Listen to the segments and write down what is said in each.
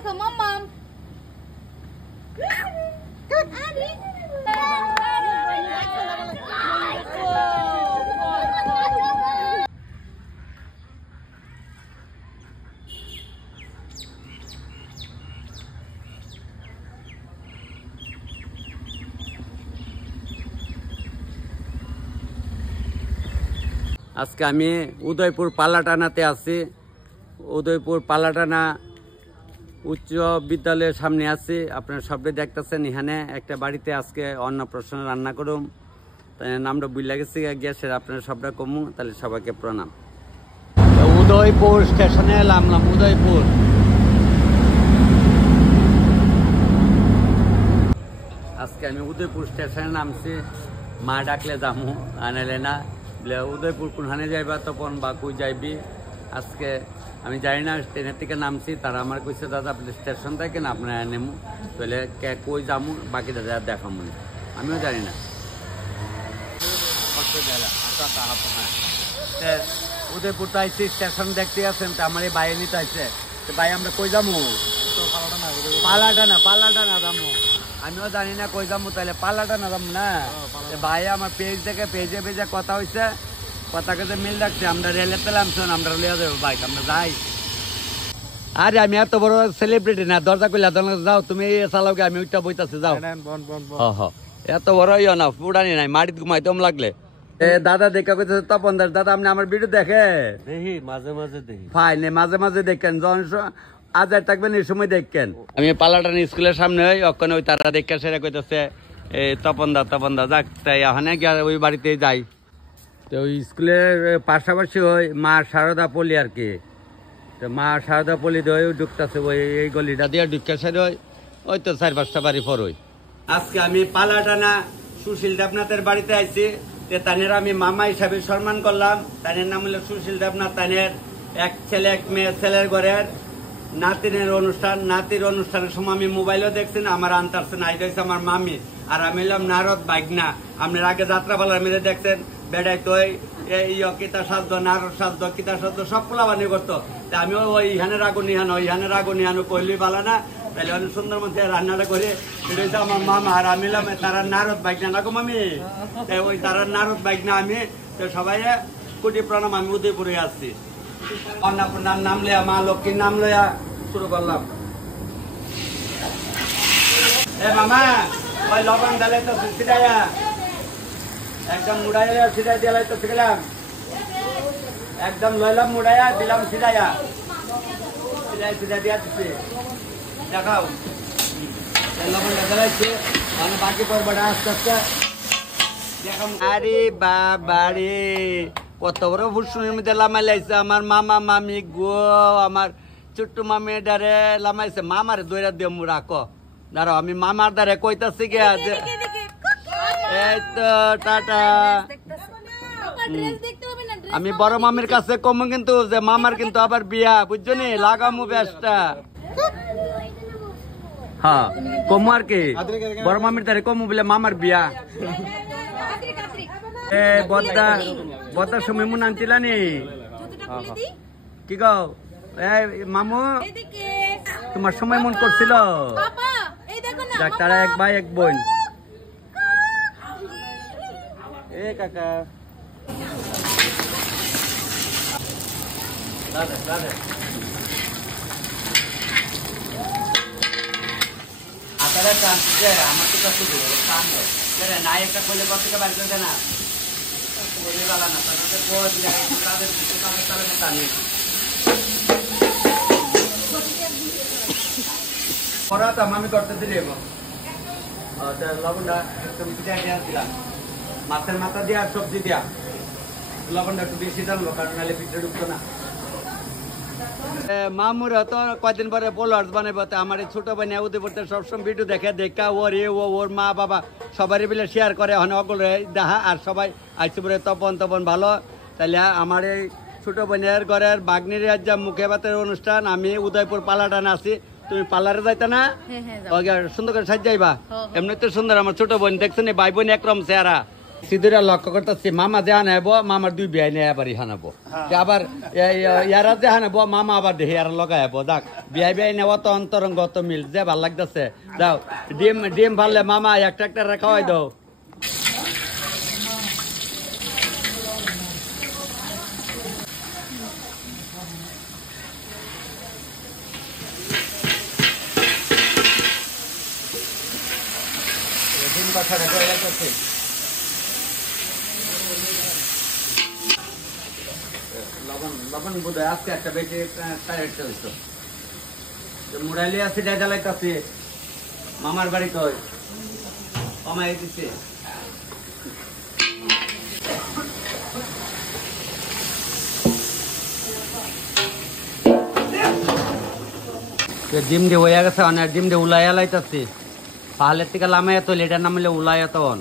দেখো মাম্মাম। আজকে আমি উদয়পুর পালাটানাতে আছি। উদয়পুর পালাটানা উচ্চ বিদ্যালয়ের সামনে আছি। আপনারা সবাই দেখতেছেন এখানে একটা বাড়িতে আজকে অন্নপ্রাশন রান্না করুম। তাই নামটা বুঝলা গেছে গ্যাসের, আপনারা সবটা কমু। তাহলে সবাইকে প্রণাম। উদয়পুর স্টেশনে নামলাম। উদয়পুর আজকে আমি উদয়পুর স্টেশনে নামছি। মা ডাকলে যামু, আনাইলে না। উদয়পুর কোনখানে যাইবা তখন বা কই যাইবি আজকে আমি জানি না। ট্রেনের থেকে নামছি, তারা আমার কইছে দাদা আপনি স্টেশন থেকে না আপনার নেমু, তাহলে কে কই যামু বাকিটা যা দেখামু। আমিও জানি না। উদয়পুর তো আইসি, স্টেশন দেখতে আছেন। তো আমার এই বাইরে নিতে আসছে। তো ভাই আমরা কই যামু? পালাটানা যামু। আমিও জানি না কই যামু, তাহলে পালাটানা যাবো না। ভাই আমার পেজ থেকে পেজে কথা হয়েছে, কথাকে যে মিল রাখছে। আমরা রেলের তেলাম শোন, আমরা লিয়ে যাবো বাইক, আমরা যাই। আরে আমি এত বড় সেলিব্রিটি না, দরজা কইলা যাও তুমি চালাও গে, আমি ওইটা বইতাছি যাও। এত বড় ইয়ে না, পুরানি নাই, মাটিত ঘুমাই দম লাগলে। দাদা দেখা কইতে তপন দাস, দাদা আপনি আমার ভিডিও দেখে? দেখি মাঝে মাঝে দেখি। ফাইন, মাঝে মাঝে দেখেন, যখন আজ থাকবেন এই সময় দেখেন। আমি পালাটান স্কুলের সামনে ওই অক্ষণ ওই তারা দেখে সেরা কইতেছে তপন দা যাক, তাই এখানে গিয়ে ওই বাড়িতে যাই। তো ওই স্কুলের পাশাপাশি ওই মা সারদা পল্লী আর কি। তো মা সারদা পল্লী দিয়ে ঢুকতেছে ওই এই গলিটা দিয়ে ঢুকে সেরে ওই তো 4-5টা বাড়ি পর ওই। আজকে আমি পালাটানা সুশীল দেবনাথের বাড়িতে আইছি। তানের আমি মামা হিসাবে সম্মান করলাম। তানের নাম হলো সুশীল দেবনাথ। তানের এক ছেলে এক মেয়ে, ছেলের ঘরের নাতিনের অনুষ্ঠান। নাতির অনুষ্ঠানের সময় আমি মোবাইলও দেখছি না, আমার আনতারছেন আই রয়েছে আমার মামি। আর আমি এলাম নারদ বাইকনা। আপনার আগে যাত্রাপালার মেয়েদের দেখছেন বেড়াই তো কিতা সাধ্য, নারদ সাধ্য, কিতা সাধ্য সব পোলাবানি করতো। আমিও ওই ইহানের আগুন ইহানো, ইহানের আগুন ইহানো কইলেই পালা না। তাহলে অনেক সুন্দর মধ্যে রান্নাটা করে এটা হচ্ছে আমার মামা। আর আমি এলাম তারা নারদ বাইকনা না গো মামি। ওই তারা নারদ বাইকনা আমি। তো সবাই কোটি প্রণাম। আমি উদয়পুরে আসছি। অন্নপূর্ণার নাম লয়া, মা লক্ষ্মীর নাম লয়া শুরু করলাম। এ মামা ওই লবণ ডালে তো ছিটাইয়া একদম মুড়াইয়া ছিটাই দিয়ে তো শিখলাম। একদম লইলাম মুড়াইয়া দিলাম ছিটাইয়া, ছিটাই দিয়া দিচ্ছি। দেখাও লবণটা জ্বালাইছে, মানে বাকি পর্বটা আস্তে আস্তে দেখাম। আরে বাবা রে, কত বড় ফুসুনের মধ্যে লামাই লাইছে আমার মামা মামি গো। আমার ছোট্ট মামি ডারে লামাইছে। মামারে দৈরা দিয়ে মু রাখো, দাঁড়াও আমি মামার দ্বারে কইতাছি গে। এই তো টাটা। আমি বড় মামির কাছে কমু কিন্তু যে মামার কিন্তু আবার বিয়া, বুঝছো নি, লাগামু বেশটা। হ্যাঁ কমু আর কি, বড় মামির দ্বারে কমু বলে মামার বিয়া। এ বদ্দার সময় মন আনছিলা নি কি গো? মামু তোমার সময় মন করছিল? তারা এক ভাই এক বোন। এ কাকা আমার তো না একটা করলে কত টাকা বাড়ি করে না আমি করতে দিলে লবণটা একদম দিলাম, মাছের মাথা দিয়া সবজি দিয়া লবণটা একটু বেশি টানবো, কারণ নাহলে পিঠে ঢুকতো না। মামুরা তো কয়দিন পরে পোলার্স বানাবো। আমার ছোট ভাই উদয়পুরতে সবসময় ভিডিও দেখা ওর মা বাবা সবারই মিলে শেয়ার করে অগলে দেখা। আর সবাই আইসি পরে তপন ভালো। তাহলে আমার এই ছোট বোনের ঘরের বাগনির যা মুখে ভাতের অনুষ্ঠান। আমি উদয়পুর পালাটানা আছি, তুমি পার্লারে যাইতা না? সুন্দর করে সাজ যাইবা। এমনি তো সুন্দর আমার ছোট বোন, দেখছেন ভাই বোন একরম চেহারা। সিধুরা লক্ষ্য করতেছি মামা যে হানাবো মামার দুই বিয়াই নিয়ে আবার হানাবো আবার ইয়ারা যে হানাবো মামা আবার দেখি আর লগাইবো যাক বিয়াই নেওয়া তো অন্তরঙ্গত মিল যে ভাল লাগতেছে যাও ডিম ভাললে মামা একটা একটা খাওয়াই দাও লবণ বোধ হয় আজকে একটা বেশি মুড়াইলে আছে জ্বালাইতেছে মামার বাড়ি কই কমাই দিচ্ছে ডিম দিয়ে হয়ে গেছে অনেক ডিম দিয়ে উলাইয়া লাইতেছি পাহাড়ের থেকে লামাইয়া তো লেটার নামলে উলাইয়া তখন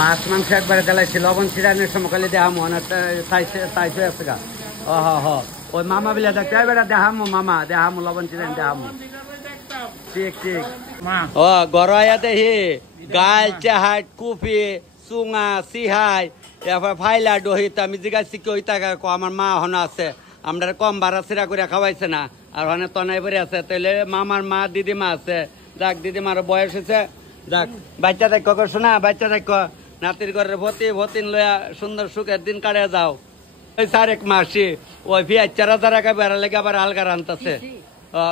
মাছ মাংস একবারে জ্বালাইছি লবণ ছিড়ানোর সময়কালে দেখামো চাইছে আছে গা ওই মামা বিলে দেখতে বেড়া দেখামো মামা দেখামো লবণ ছিড়ান দেখামো ঠিক ঠিক ও গড়াইয়া দেখি গাল চাহাট কুপি চুঙা সিহাই এরপর ফাইলা দহিত আমি জিজ্ঞাসি কি ওই টাকা আমার মা হন আছে আমরা কম ভাড়া সিরা করে খাওয়াইছে না আর হনে তনাই পরে আছে তাইলে মামার মা দিদিমা আছে যাক দিদিমার বয়স হয়েছে যাক বাচ্চা দেখ শোনা বাচ্চা দেখ নাতির ঘরের ভতিন লইয়া সুন্দর সুখের দিন কাটিয়ে যাও ওই 4 মাসি ওই ফিয়া 4000 টাকা বেড়া লেগে আবার আলগা রান্তাছে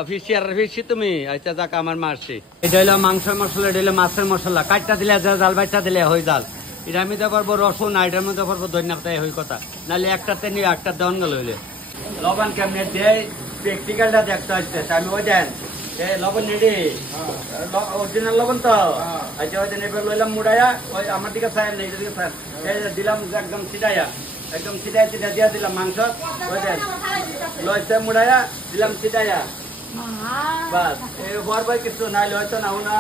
ফিসি তুমি আচ্ছা যাক আমার মাসি এটা হইলো মাংসের মশলা এটা হইলো মাছের মশলা কাটটা দিলে জাল বাচ্চা দিলে হয়ে জাল এটা আমি তো পারবো রসুন এটার মধ্যে পারবো ধন্যবাদ হই কথা নাহলে একটাতে নিয়ে একটা দেওয়ান গেল হইলে লবণ কেমনে দেয় প্র্যাকটিক্যালটা দেখতে হচ্ছে আমি ওই দেন লবণ নেডি অরিজিনাল লবণ তো আচ্ছা ওই দেন এবার লইলাম মুড়াইয়া ওই আমার দিকে চায় নেই দিকে চায় দিলাম একদম ছিটাইয়া একদম ছিটাই দিয়া দিলাম মাংস ওই দেন লইছে মুড়াইয়া দিলাম ছিটাইয়া বাস এই বর বই কিছু নাইলে হয়তো না না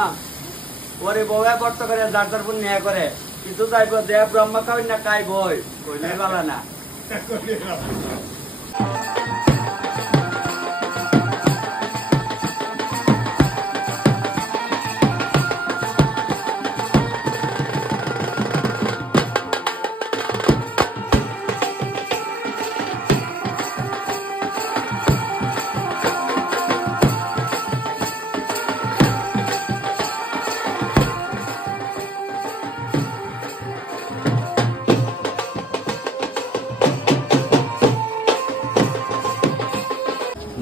ওরে বউয়া বর্ত করে যার নিয়ে করে কিছু চাইব দেহ ব্রহ্ম খাই না খাই বই কইলে বালা না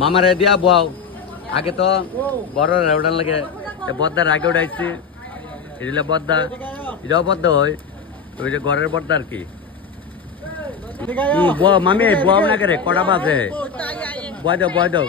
মামার দিয়া বাও আগে তো বড় উঠান লাগে বদ্দার আগে উঠাইছি এটা বদ্দা এটাও বদ্ধ হয় ওই যে ঘরের বদ্দা আর কি মামি বাও না করে কটা বাজে বয় দাও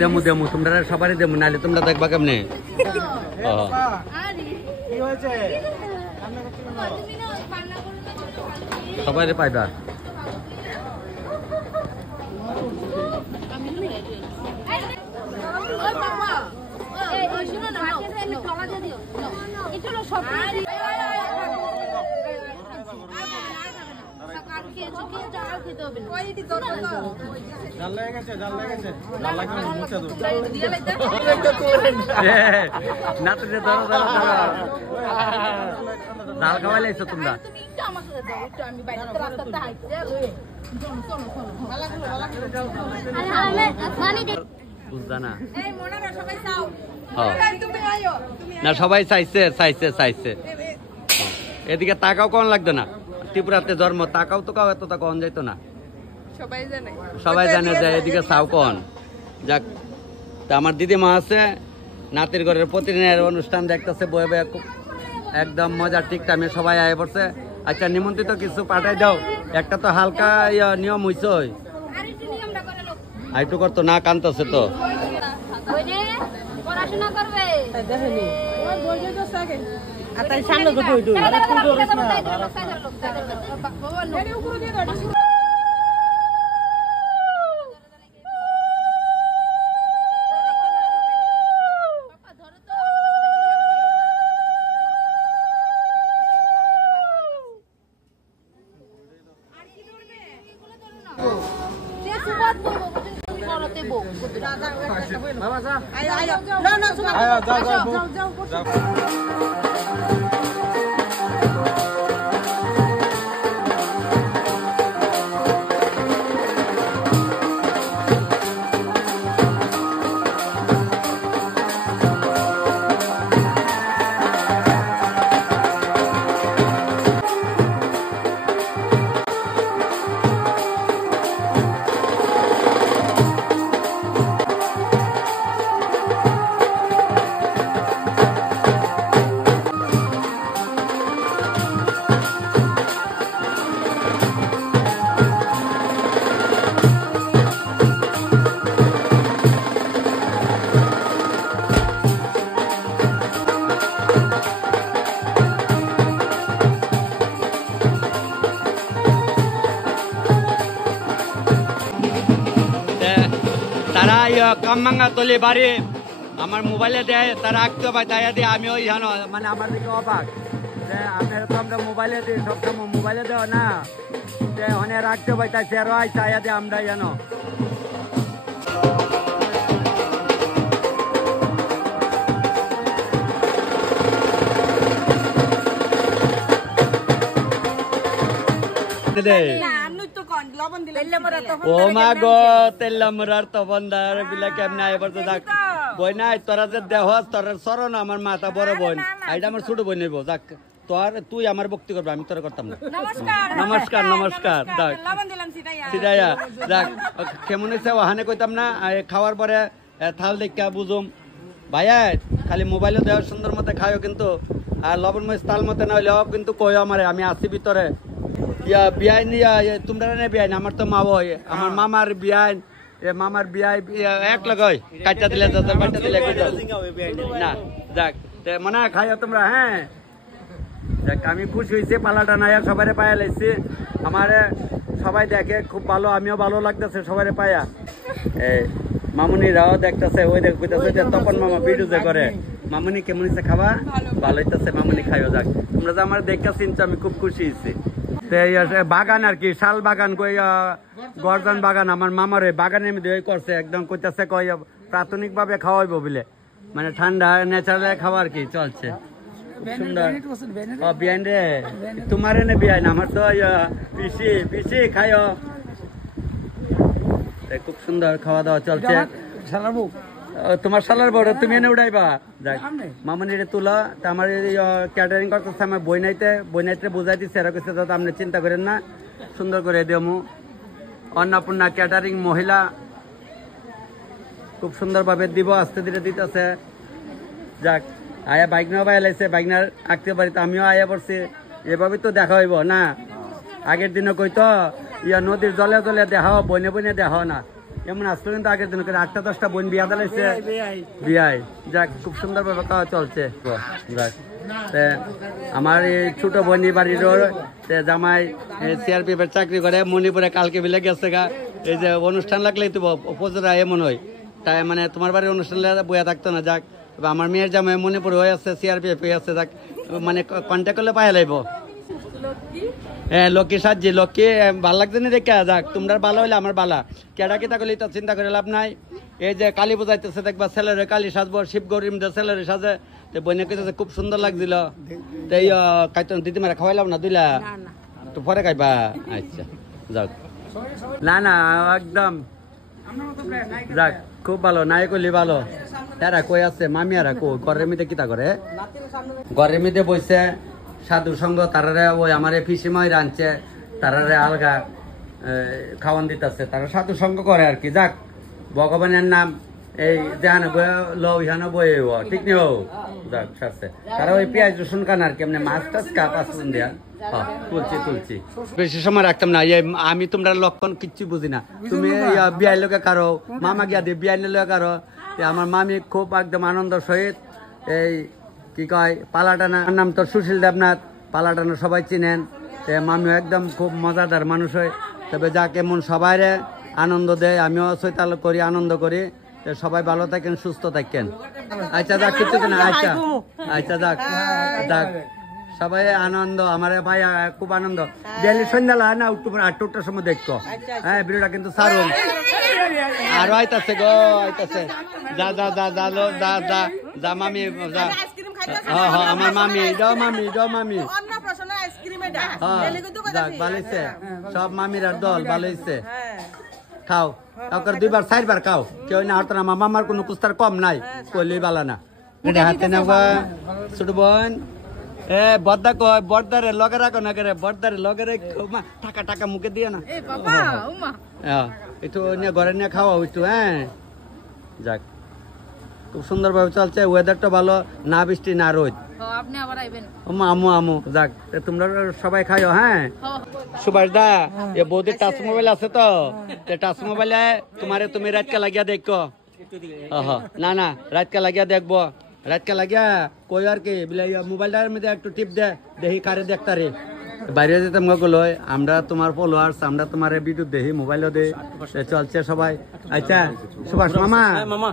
দেমু তোমরা সবারই দেমু নাহলে তোমরা দেখবা কেমনে সবাই পাইবা ডাল খাওয়াই লাইছো তোমরা বুঝলা না না সবাই চাইছে এদিকে তাকাও কোন লাগতো না ত্রিপুরাতে জন্ম তাকাও তো কাও এত কন যাইতো না সবাই জানে যে এদিকে চাও কন যাক তা আমার দিদিমা আছে নাতির ঘরের প্রতিদিনের অনুষ্ঠান দেখতেছে বয়ে বয়ে একদম মজা ঠিক টাইমে সবাই আয় পড়ছে আচ্ছা নিমন্ত্রিত কিছু পাঠাই দাও একটা তো হালকা নিয়ম হইছে আইটু করতো না কানতেছে তো পড়াশোনা করবে সামনে তো বই দুই তারা কামমাঙ্গা তলি বাড়ি আমার মোবাইলে দেয় তারা আঁকতে পায় তাই দিয়ে আমি ওই জানো মানে আমার দিকে অবাক যে আমি তো আমরা মোবাইলে দিই সবসময় মোবাইলে দেওয়া না যে অনেক রাখতে পাই তাই সেরো আই চাই দিয়ে আমরা জানো ও মা গো তেল্লামরার তবন্দার বিলা কেমনে আইবার তো যাক বই নাই তোরা যে দেহ তোর চরণ আমার মাথা বড় বোন এইটা আমার ছোট বোন নেবো যাক তোর তুই আমার ভক্তি করবি আমি তোর করতাম না নমস্কার নমস্কার যাক সিদাইয়া যাক কেমন হয়েছে ওখানে কইতাম না খাওয়ার পরে থাল দেখা বুঝুম ভাইয়া খালি মোবাইলে দেওয়ার সুন্দর মতো খাও কিন্তু আর লবণ মরিচ তাল মতো না হইলেও কিন্তু কই আমারে আমি আসি ভিতরে ইয়া বিয়াইন তোমরা না বিয়াইন আমার তো মা হয় আমার মামার বিয়াইন মামার বিয়াই এক লগই কাটা দিলে কাটা দিলে না যাক মনে খাইও তোমরা হ্যাঁ যাক আমি খুশি হয়েছি পালাটা নাই সবাই পায়া লাইছি আমার সবাই দেখে খুব ভালো আমিও ভালো লাগতেছে সবাই পায়া মামুনিরাও দেখতেছে ওই দেখ কইতাছে তপন মামা ভিডিও যে করে মামুনি কেমন হয়েছে খাবা ভালো হইতেছে মামুনি খাইও যাক তোমরা যে আমার দেখা চিনছো আমি খুব খুশি হয়েছি বাগান আর কি শাল বাগান কই গর্জন বাগান আমার মামার বাগানে করছে একদম কইতাছে কই প্রাথমিক ভাবে খাওয়াইবো বলে মানে ঠান্ডা ন্যাচারাল খাওয়া আর কি চলছে সুন্দর বিয়ান রে তোমার এনে বিয়ান আমার তো পিসি পিসি খাইও খুব সুন্দর খাওয়া দাওয়া চলছে তোমার সালার বড় তুমি এনে উড়াইবা যাক মামনি রে তুলা তা আমার ক্যাটারিং করতেছে আমার বইনাইতে বুঝাই দিচ্ছে এরা কিছু দাদা আপনি চিন্তা করেন না সুন্দর করে দেমু অন্নপূর্ণা ক্যাটারিং মহিলা খুব সুন্দর ভাবে দিব আস্তে ধীরে দিতেছে যাক আয়া বাইক নেওয়া বাইরে লাইছে বাইক না আঁকতে পারি তো আমিও আয়া পড়ছি এভাবে তো দেখা হইব না আগের দিনে কইতো নদীর জলে জলে দেখাও বনে বনে দেখাও না এমন আসতো কিন্তু আগের দিন করে 8-10টা বোন বিয়া দিলাইছে বিয়াই যাক খুব সুন্দর ভাবে খাওয়া চলছে যাক আমার এই ছোট বোনি বাড়ির জামাই সিআরপিএফ এর চাকরি করে মণিপুরে কালকে বিলে গেছে গা এই যে অনুষ্ঠান লাগলেই তো উপজেলা এমন হয় তাই মানে তোমার বাড়ির অনুষ্ঠান বইয়া থাকতো না যাক আমার মেয়ের জামাই মণিপুর হয়ে আছে সিআরপিএফ হয়ে আছে যাক মানে কন্ট্যাক্ট করলে পাই লাইব হ্যাঁ লক্ষ্মী সাজি লক্ষ্মী ভাল লাগছে না দেখা যাক তোমরা ভালো হইলে আমার বালা কেডা কেটা করলে তো চিন্তা করে লাভ নাই এই যে কালী পূজাইতেছে দেখবা ছেলেরে কালী সাজবো শিব গৌরীম ছেলেরে সাজে তো বইনে কইতেছে খুব সুন্দর লাগছিল তো এই কাইতো দিদিমারা খাওয়াইলাম না দিলা তো পরে খাইবা আচ্ছা যাক না না একদম যাক খুব ভালো নাই করলি ভালো তারা কই আছে মামিয়ারা কই ঘরের মধ্যে কিতা করে ঘরের মধ্যে বইছে সাধু সঙ্গ তারারে ওই আমার পিসিমাই রাঁধছে তারারে আলগা খাওয়ান দিতেছে তারা সাধু সঙ্গ করে আর কি যাক ভগবানের নাম এই জানো লো ইহানো বই ঠিক নেই যাক সারছে তারা ওই পেঁয়াজ রসুন কান আর কেমনে মাছ টাছ কা পাঁচফোড়ন দিয়া তুলছি বেশি সময় রাখতাম না আমি তোমরা লক্ষণ কিচ্ছু বুঝি না তুমি বিয়াই লোকে কারো মামা গিয়া দিয়ে বিয়াই লোকে কারো আমার মামি খুব একদম আনন্দ সহিত এই কি কয় পালাটানা নাম তো সুশীল দেবনাথ পালাটানা সবাই চিনেন মামিও একদম খুব মজাদার মানুষ হয় তবে যা কেমন সবাই আনন্দ দেয় আমিও চৈতাল করি আনন্দ করি সবাই ভালো থাকেন সুস্থ থাকেন আচ্ছা যাক কিছু না আচ্ছা আচ্ছা যাক যাক সবাই আনন্দ আমার ভাই খুব আনন্দ বিয়ালি সন্ধ্যা লাগে না অক্টোবর 8টার সময় দেখো হ্যাঁ ভিডিওটা কিন্তু সারুন আরো আইতাছে গো আইতাছে যা যা যা যা লো যা যা যা মামি যা হ্যাঁ হ্যাঁ আমার মামি যাও মামি যাক ভালো হয়েছে সব মামির আর দল ভালো হয়েছে খাও তারপর 2বার 4বার খাও কেউ না হতো না মামার কোনো কুস্তার কম নাই কইলেই বালা না হাতে নেবা ছোট বোন বর্দা কয় বর্দারে লগে রাখো না করে বর্দারে লগে রেখো টাকা টাকা মুখে দিয়ে না একটু নিয়ে ঘরে নিয়ে খাওয়া একটু হ্যাঁ যাক খুব সুন্দর ভাবে চলছে ওয়েদারটা ভালো না বৃষ্টি না রোদ আপনি আবার আইবেন আমু আমু যাক তোমরা সবাই খাইও হ্যাঁ সুভাষ দা এ বৌদির টাচ মোবাইল আছে তো টাচ মোবাইলে তোমারে তুমি রাতকে লাগিয়া দেখো না না রাতকে লাগিয়া দেখবো রাতকে লাগিয়া কই আর কি বলে মোবাইলটার মধ্যে একটু টিপ দে দেখি কারে দেখতারে বাইরে যেতাম গেল আমরা তোমার ফলোয়ার্স আমরা তোমার ভিডিও দেখি মোবাইলও দে চলছে সবাই আচ্ছা সুভাষ মামা মামা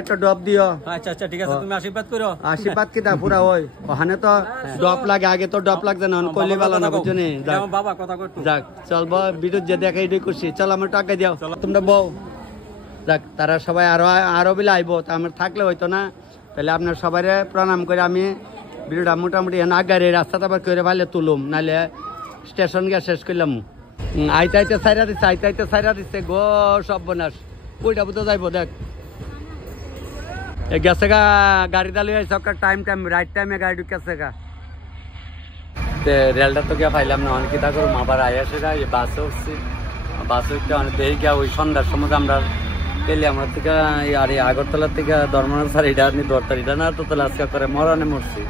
একটা ড্রপ দিও আচ্ছা আচ্ছা ঠিক আছে তুমি আশীর্বাদ করো আশীর্বাদ কি দা পুরা ওই ওখানে তো ড্রপ লাগে আগে তো ড্রপ লাগছে না কইলে ভালো না বুঝছো নি বাবা কথা কই যাক চলবো ভিডিও যে দেখাই এটাই খুশি চল আমার টাকা দিও তোমরা বউ যাক তারা সবাই আরো বিলে আইবো তা আমার থাকলে হইতো না তাহলে আপনার সবাই প্রণাম করে আমি ভিডিওটা মোটামুটি আগারে রাস্তাটা আবার করে ভালো তুলুম নাহলে স্টেশন গিয়ে শেষ করলাম আইতে আইতে সাইরা দিচ্ছে গো সব বনাস কইটা বুঝতে যাইবো দেখ গেছে গা গাড়ি দালি টাইম রাইট টাইমে গাড়ি ঢুকেছে গা রেলটা তো গিয়া পাইলাম না অনেক তা করুম আবার আই আসে গা বাসে উঠছি বাসে উঠতে অনেক দেখি গিয়া ওই সন্ধ্যার সময় আমরা পেলে আমার থেকে আর আগরতলার থেকে ধর্মনাথ স্যার এটা আপনি দরতার এটা না তো তাহলে আজকে করে মরণে মরছি